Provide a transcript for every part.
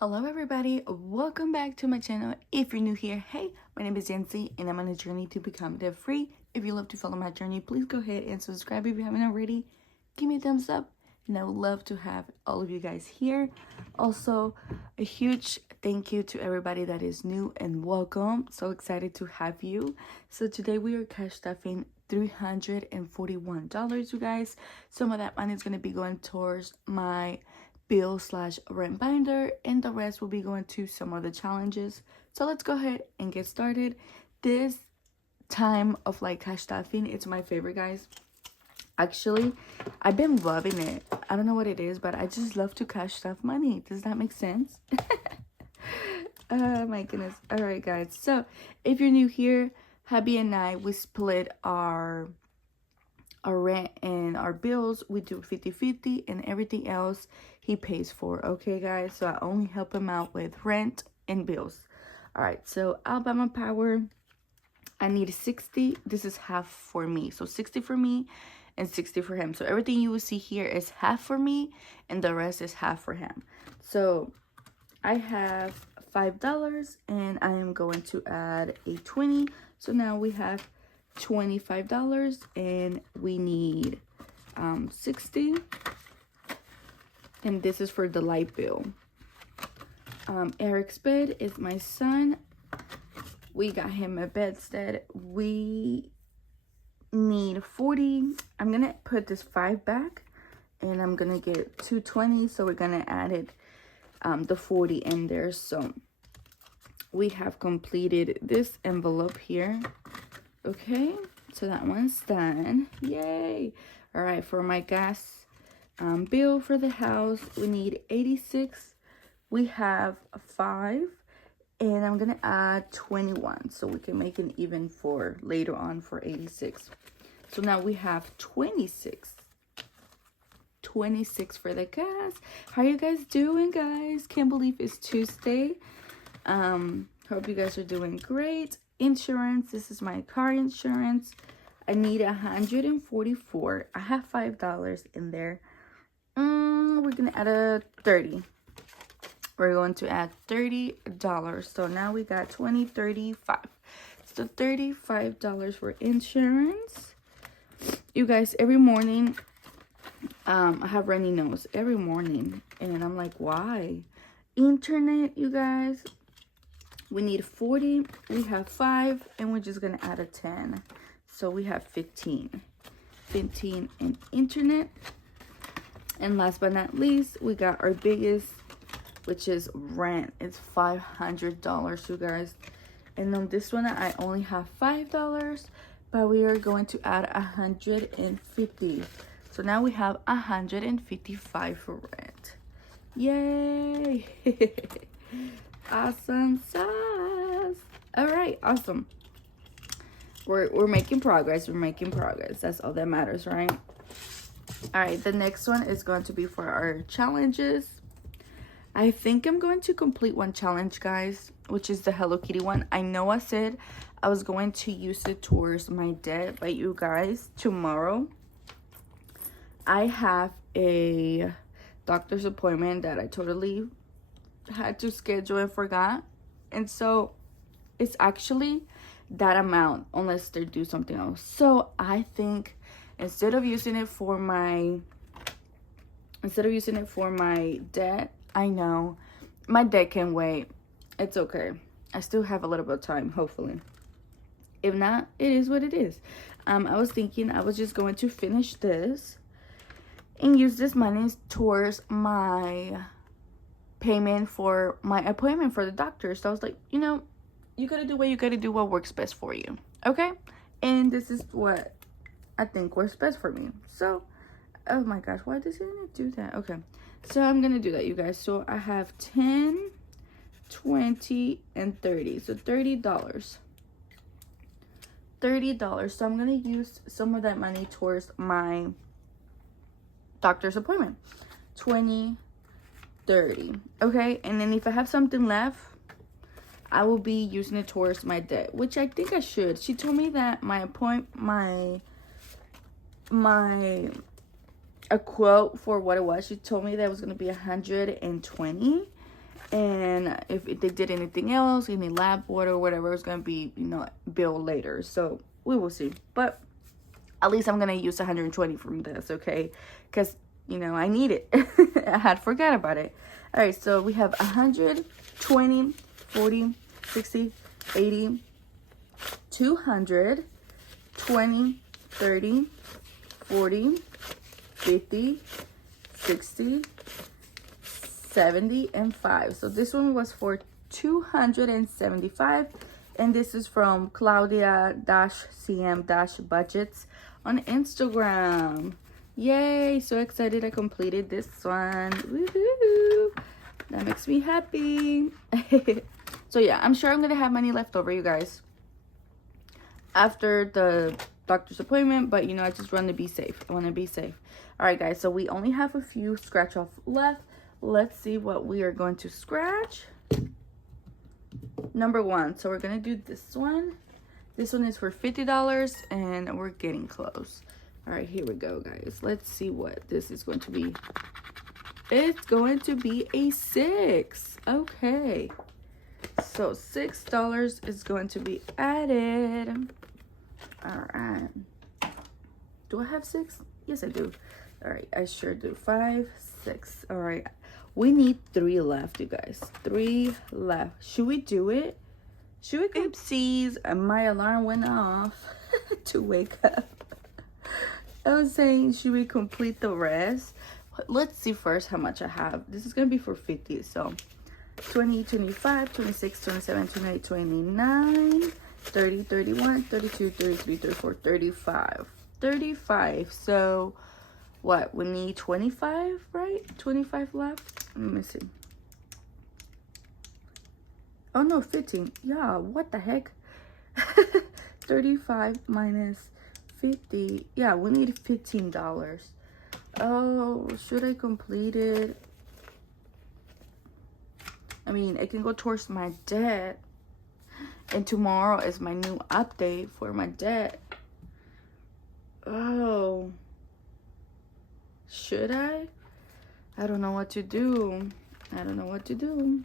Hello everybody, welcome back to my channel. If you're new here, hey, my name is Yancy and I'm on a journey to become debt free. If you love to follow my journey, please go ahead and subscribe if you haven't already. Give me a thumbs up and I would love to have all of you guys here. Also, a huge thank you to everybody that is new and welcome. So excited to have you. So today we are cash stuffing $341, you guys. Some of that money is going to be going towards my bill/rent binder, and the rest will be going to some other challenges. So let's go ahead and get started. This time of like cash stuffing, it's my favorite, guys. Actually, I've been loving it. I don't know what it is, but I just love to cash stuff money. Does that make sense? Oh my goodness. All right, guys, so if you're new here, hubby and I, we split our rent and our bills. We do 50-50 and everything else he pays for. Okay, guys, so I only help him out with rent and bills. All right, so Alabama Power, I need 60. This is half for me, so 60 for me and 60 for him. So everything you will see here is half for me and the rest is half for him. So I have $5 and I am going to add a 20. So now we have $25 and we need 60, and this is for the light bill. Eric's bed is my son. We got him a bedstead. We need 40. I'm gonna put this 5 back and I'm gonna get 220, so we're gonna add it the 40 in there. So we have completed this envelope here. Okay, so that one's done. Yay! All right, for my gas bill for the house, we need 86. We have 5, and I'm gonna add 21 so we can make an even for later on for 86. So now we have 26 for the gas. How are you guys doing, guys? Can't believe it's Tuesday. Hope you guys are doing great. Insurance, this is my car insurance. I need 144. I have $5 in there. We're gonna add a 30. We're going to add $30. So now we got 20, 35. So $35 for insurance. You guys, every morning I have runny nose every morning, and I'm like, why? Internet, you guys. We need 40, we have 5, and we're just gonna add a 10. So we have 15 in internet. And last but not least, we got our biggest, which is rent. It's $500, you guys. And on this one, I only have $5, but we are going to add 150. So now we have 155 for rent. Yay! Awesome sauce. All right, awesome. We're making progress. That's all that matters, right? All right, the next one is going to be for our challenges. I think I'm going to complete one challenge, guys, which is the Hello Kitty one. I know I said I was going to use it towards my debt, but you guys, tomorrow I have a doctor's appointment that I totally had to schedule and forgot, and so it's actually that amount unless they do something else. So I think instead of using it for my debt, I know my debt can wait. It's okay. I still have a little bit of time, hopefully. If not, it is what it is. I was thinking I was just going to finish this and use this money towards my payment for my appointment for the doctor. So I was like, you know, you gotta do what works best for you. Okay, and this is what I think works best for me. So oh my gosh, why does it do that? Okay, so I'm gonna do that, you guys. So I have 10, 20, and 30. So $30. So I'm gonna use some of that money towards my doctor's appointment. 20, 30. Okay, and then if I have something left, I will be using it towards my debt, which I think I should. She told me that a quote for what it was. She told me that it was going to be 120, And if they did anything else, any lab water or whatever, it's going to be, you know, billed later. So we will see. But at least I'm going to use 120 from this, okay? Because, you know, I need it. I had forgot about it. All right, so we have 120, 40, 60, 80, 200, 20, 30, 40, 50, 60, 70, and 5. So this one was for 275, and this is from Claudia-CM-Budgets on Instagram. Yay, so excited I completed this one. Woohoo! That makes me happy. So yeah, I'm sure I'm gonna have money left over, you guys, after the doctor's appointment, but you know, I just want to be safe. I want to be safe. All right, guys, so we only have a few scratch off left. Let's see what we are going to scratch. Number 1. So we're going to do this one. This one is for $50, and we're getting close. All right, here we go, guys. Let's see what this is going to be. It's going to be a 6. Okay. So $6 is going to be added. All right. Do I have 6? Yes, I do. All right, I sure do. 5, 6. All right. We need 3 left, you guys. 3 left. Should we do it? Should we? Oopsies. My alarm went off to wake up. I was saying, should we complete the rest? Let's see first how much I have. This is going to be for 50. So 20, 25, 26, 27, 28, 29, 30, 31, 32, 33, 34, 35. 35. So what? We need 25, right? 25 left. Let me see. Oh no, 15. Yeah, what the heck? 35 minus 50. Yeah, we need $15. Oh, should I complete it? I mean, it can go towards my debt. And tomorrow is my new update for my debt. Oh. Should I? I don't know what to do. I don't know what to do.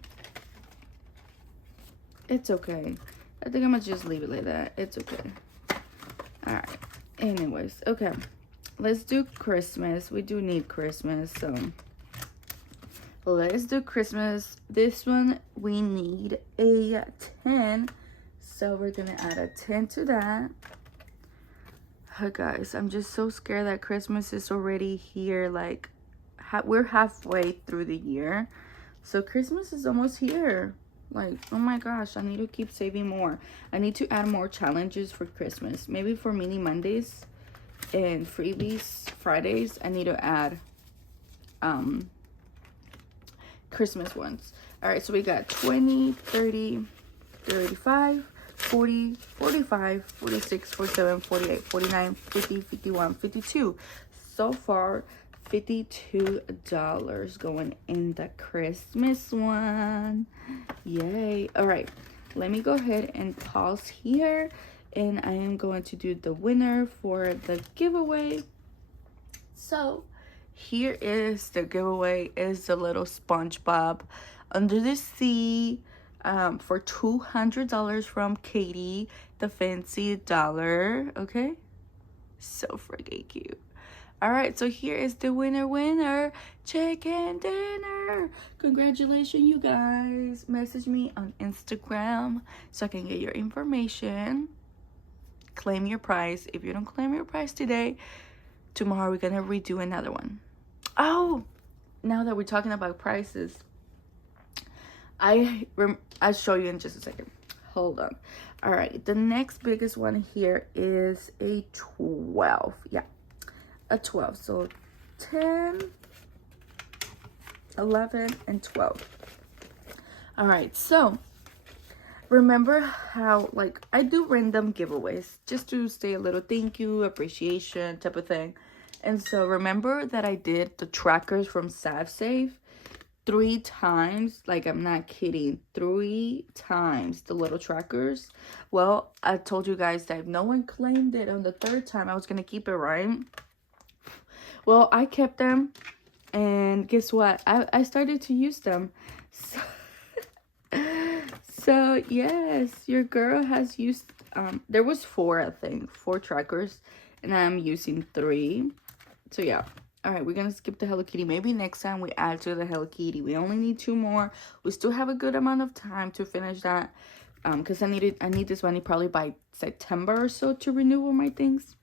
It's okay. I think I'm gonna just leave it like that. It's okay. All right. Anyways, okay. Let's do Christmas. We do need Christmas, so let's do Christmas. This one we need a 10, so we're gonna add a 10 to that. Oh, guys, I'm just so scared that Christmas is already here. Like, we're halfway through the year, so Christmas is almost here. Like, oh my gosh, I need to keep saving more. I need to add more challenges for Christmas. Maybe for mini Mondays and freebies Fridays, I need to add Christmas ones. All right, so we got 20, 30, 35, 40, 45, 46, 47, 48, 49, 50, 51, 52. So far, $52 going in the Christmas one. Yay. All right, let me go ahead and pause here, and I am going to do the winner for the giveaway. So here is the giveaway. Is the little SpongeBob Under the Sea for $200 from Katie the Fancy Dollar. Okay, so freaking cute. All right, so here is the winner, chicken dinner. Congratulations, you guys. Message me on Instagram so I can get your information. Claim your prize. If you don't claim your prize today, tomorrow we're gonna redo another one. Oh, now that we're talking about prices, I'll show you in just a second. Hold on. All right, the next biggest one here is a 12. Yeah, a 12. So 10, 11, and 12. All right, so remember how, like, I do random giveaways just to say a little thank you, appreciation type of thing. And so remember that I did the trackers from SavSafe 3 times. Like, I'm not kidding, 3 times, the little trackers. Well, I told you guys that if no one claimed it on the 3rd time, I was gonna keep it, right? Well, I kept them, and guess what? I started to use them. So So yes, your girl has used there was 4, I think, 4 trackers, and I'm using 3. So yeah. All right, we're gonna skip the Hello Kitty. Maybe next time we add to the Hello Kitty. We only need 2 more. We still have a good amount of time to finish that. Because I need this money probably by September or so to renew all my things.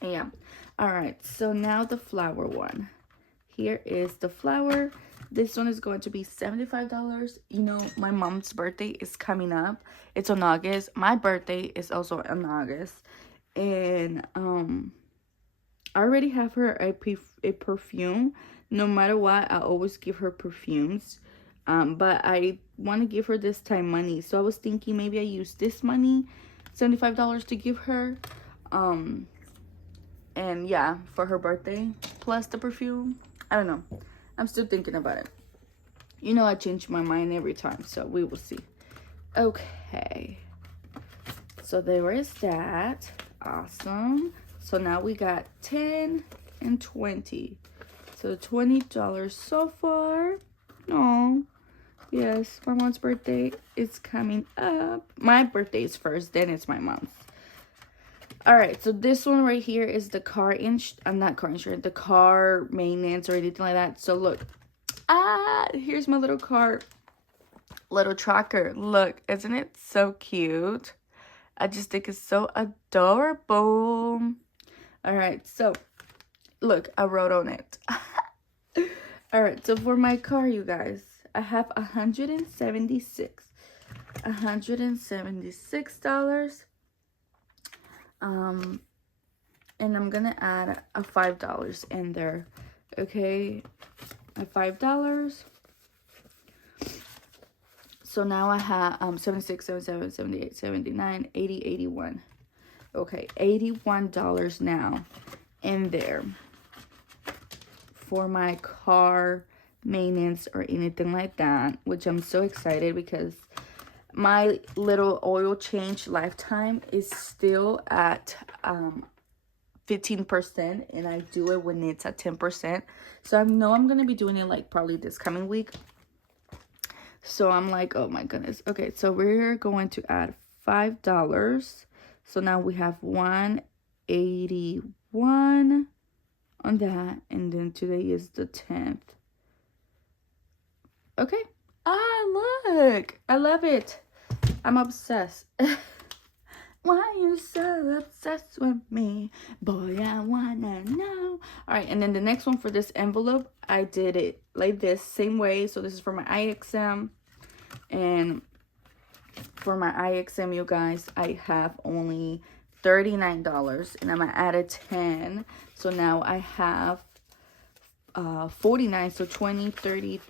And yeah. All right, so now the flower one. Here is the flower. This one is going to be $75. You know, my mom's birthday is coming up. It's on August. My birthday is also on August. And I already have her a perfume. No matter what, I always give her perfumes. But I want to give her this time money. So I was thinking maybe I use this money, $75 to give her. And yeah, for her birthday, plus the perfume. I don't know. I'm still thinking about it. You know, I change my mind every time, so we will see. Okay. So there is that. Awesome. So now we got 10 and 20. So $20 so far. No. Yes, my mom's birthday is coming up. My birthday is first, then it's my mom's. Alright, so this one right here is the car not car insurance, the car maintenance or anything like that. So look. Here's my little car, little tracker. Look, isn't it so cute? I just think it's so adorable. Alright, so look, I wrote on it. Alright, so for my car, you guys, I have $176. And I'm gonna add a $5 in there. Okay, a $5. So now I have 76, 77, 78, 79, 80, 81. Okay, $81 now in there for my car maintenance or anything like that, which I'm so excited because my little oil change lifetime is still at 15%, and I do it when it's at 10%. So I know I'm gonna be doing it like probably this coming week. So I'm like, oh my goodness. Okay, so we're going to add $5. So now we have 181 on that, and then today is the 10th. Okay. Look, I love it. I'm obsessed. Why are you so obsessed with me? Boy, I wanna know. Alright, and then the next one for this envelope, I did it like this, same way. So this is for my IXM. And for my IXM, you guys, I have only $39. And I'm gonna add a 10. So now I have 49. So 20, 30,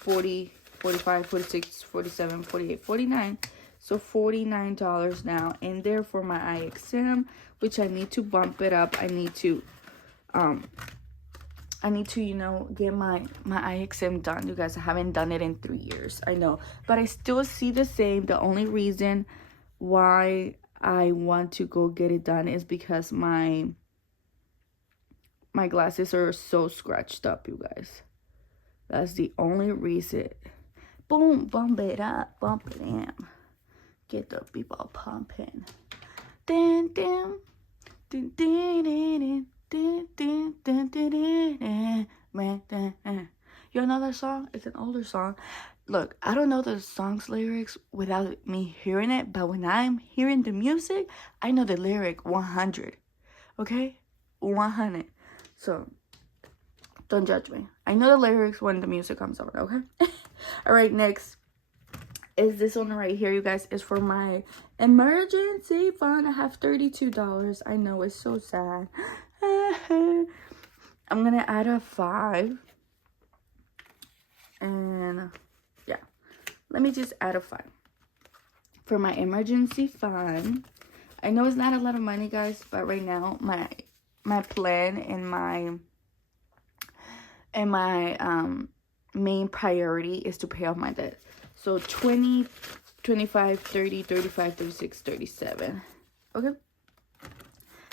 40, 45, 46, 47, 48, 49. So $49 now in there for my IXM, which I need to bump it up. I need to, you know, get my IXM done. You guys, I haven't done it in 3 years. I know, but I still see the same. The only reason why I want to go get it done is because my glasses are so scratched up, you guys. That's the only reason. Boom, bump it up, bump it in. Get the people pumping. Dun, dun, dun, dun, dun, dun, dun, dun, dun, dun. You know that song? It's an older song. Look, I don't know the song's lyrics without me hearing it, but when I'm hearing the music, I know the lyric 100. Okay? 100. So, don't judge me. I know the lyrics when the music comes on, okay? Alright, next is this one right here, you guys. Is for my emergency fund. I have $32. I know, it's so sad. I'm gonna add a 5. And yeah, let me just add a 5 for my emergency fund. I know it's not a lot of money, guys, but right now my plan and my main priority is to pay off my debt. So 20, 25, 30, 35, 36, 37. Okay.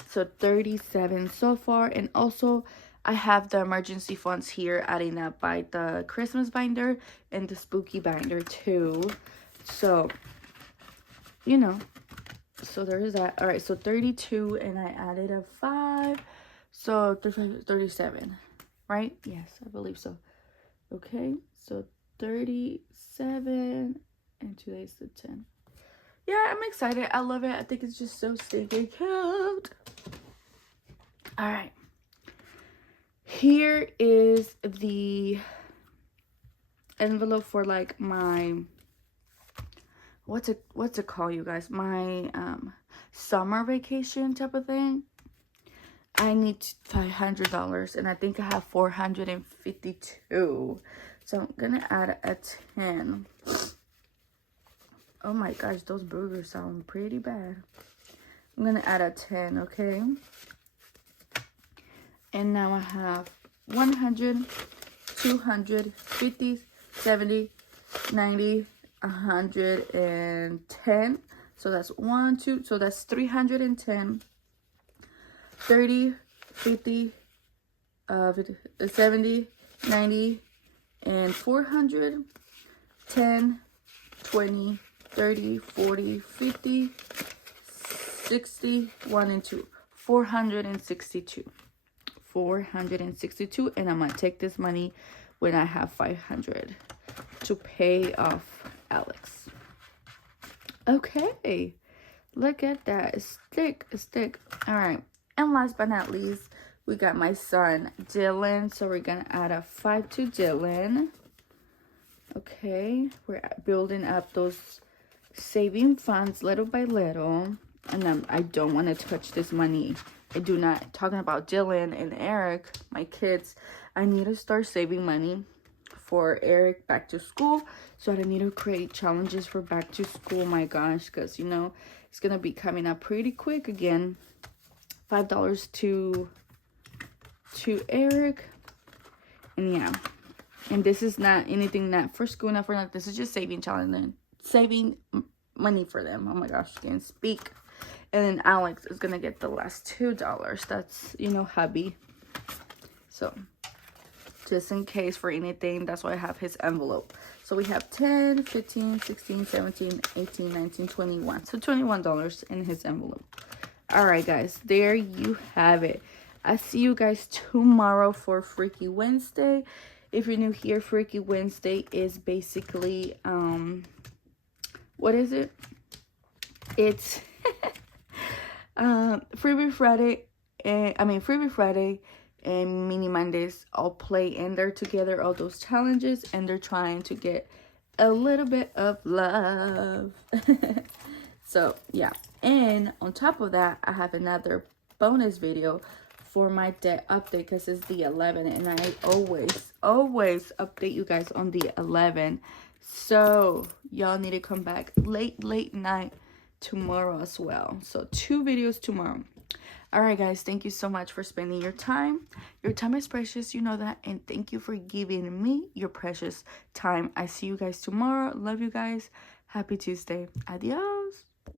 So 37 so far. And also I have the emergency funds here adding up by the Christmas binder and the spooky binder too. So, you know, so there is that. All right, so 32, and I added a 5, so 37, right? Yes, I believe so. Okay, so 37, and today's the 10th. Yeah, I'm excited. I love it. I think it's just so stinking cute. All right, here is the envelope for like my, what's it called, you guys, my summer vacation type of thing. I need $500, and I think I have 452, so I'm gonna add a 10. Oh my gosh, those burgers sound pretty bad. I'm gonna add a 10, okay? And now I have 100, 200, 50, 70, 90, 110. So that's 1, 2, so that's 310, 30, 50, 70, 90, and 400, 10, 20, 30, 40, 50, 60, 1 and 2, 462. 462, and I'm gonna take this money when I have 500 to pay off Alex. Okay, look at that. Stick. All right, and last but not least, we got my son Dylan, so we're gonna add a 5 to Dylan. Okay, we're building up those saving funds little by little, and I don't want to touch this money. I do not. Talking about Dylan and Eric, my kids, I need to start saving money for Eric back to school. So I need to create challenges for back to school. My gosh, because you know it's gonna be coming up pretty quick again. $5 to Eric, and yeah, and this is not anything not for school, not for nothing. This is just saving challenge, saving money for them. Oh my gosh, I can't speak. And then Alex is gonna get the last $2. That's, you know, hubby. So just in case for anything, that's why I have his envelope. So we have 10, 15, 16, 17, 18, 19, 21. So $21 in his envelope. All right, guys, there you have it. I see you guys tomorrow for Freaky Wednesday. If you're new here, Freaky Wednesday is basically what is it? It's Freebie Friday, Freebie Friday and Mini Mondays all play in there together, all those challenges, and they're trying to get a little bit of love. So yeah, and on top of that, I have another bonus video for my debt update because it's the 11, and I always update you guys on the 11. So y'all need to come back late night tomorrow as well. So 2 videos tomorrow. All right, guys, thank you so much for spending your time. Your time is precious, you know that, and thank you for giving me your precious time. I see you guys tomorrow. Love you guys. Happy Tuesday. Adios.